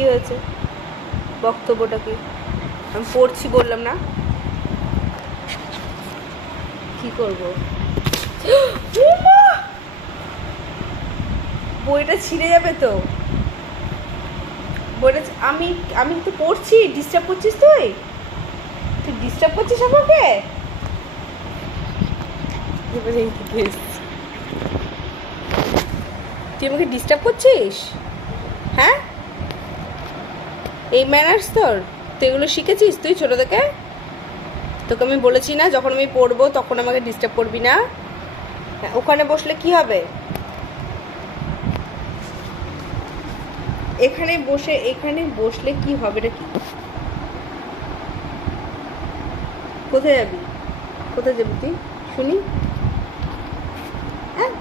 কি হয়েছে? বক্তব্যটা কি? আমি পড়ছি বললাম না? কি করবো? বইটা ছিঁড়ে যাবে তো। বইটা আমি আমি তো পড়ছি, ডিস্টার্ব করছিস তুই? তুই ডিস্টার্ব করছিস আমাকে? তুই আমাকে ডিস্টার্ব করছিস? হ্যাঁ, এই ম্যানার্স তোর? তুই এগুলো শিখেছিস তুই ছোটো থেকে? তোকে আমি বলেছি না যখন আমি পড়বো তখন আমাকে ডিস্টার্ব করবি না? হ্যাঁ, ওখানে বসলে কি হবে? এখানে বসলে কি হবে? এটা কি? কোথায় যাবি? কোথায় যাবি তুই? শুনি। হ্যাঁ,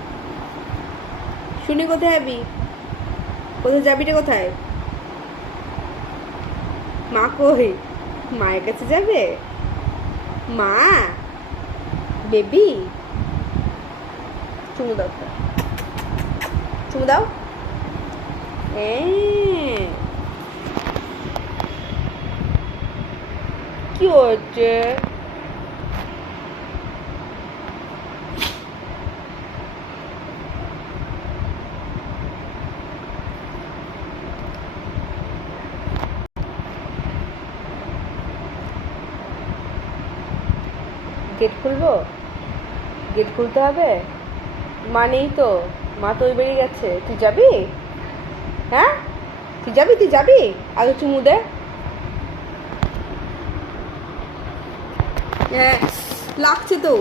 শুনি, কোথায় যাবি? কোথায় যাবি রে? কোথায়? মা কই? মায়ের কাছে যাবে? মা, বেবি, চুমু দাও, চুমু দাও। কি হচ্ছে? গেট খুলবো? গেট খুলতে হবে? মা নেই তো, মা তো ওই বেরিয়ে গেছে। তুই যাবি? হ্যাঁ, তুই যাবি? আগে চুমু দে। হ্যাঁ, লাগছে তো।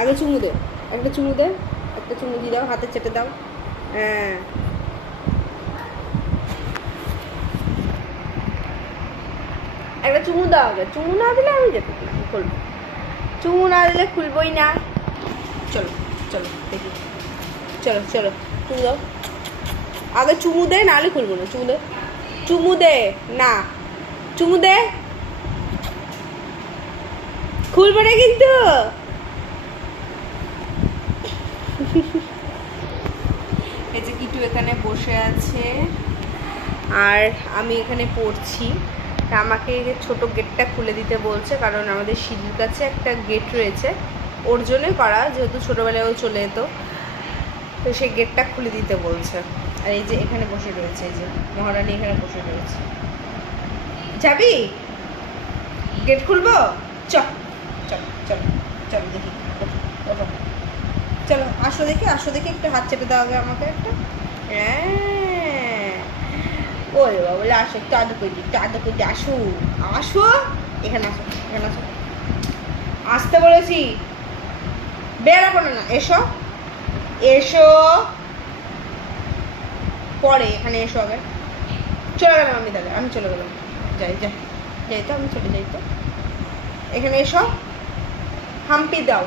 আগে চুমু দে, একটা চুমু দে, একটা চুমু দিয়ে দাও, হাতে চেটে দাও। হ্যাঁ, একটা চুমু দাও। আগে চুমু না দিলে আমি যেতে খুলবো। চুমু না দিলে খুলবই না। চলো চলো দেখি, চলো চলো, চুমু দাও। আগে চুমু দে, নাহলে খুলবো না। চুমু দে, চুমু দে। না, চুমু দে, খুলবো না কিন্তু। এই যে কিটু এখানে বসে আছে আর আমি এখানে পড়ছি। আমাকে ছোট গেটটা খুলে দিতে বলছে, কারণ আমাদের সিঁড়ির কাছে একটা গেট রয়েছে, ওর জন্যই করা, যেহেতু ছোটোবেলায় ও চলে যেত, তো সেই গেটটা খুলে দিতে বলছে। আর এই যে এখানে বসে রয়েছে, এই যে মহারানী এখানে বসে রয়েছে। যাবি? গেট খুলবো? চল চল চল চল দেখি, চলো আসো দেখি একটু হাত চেপে দাও আগে আমাকে একটা। হ্যাঁ, ওরে বাবা, বলে আসো, একটু আদর করে দিই, আসো আসো, এখানে আসো, আসতে বলেছি, বেরোবো না। এসো এসো, পরে এখানে এসো আগে। চলে গেলাম আমি, তাহলে আমি চলে গেলাম। যাই তো, আমি চলে যাই তো। এখানে এসো, হাম্পি দাও।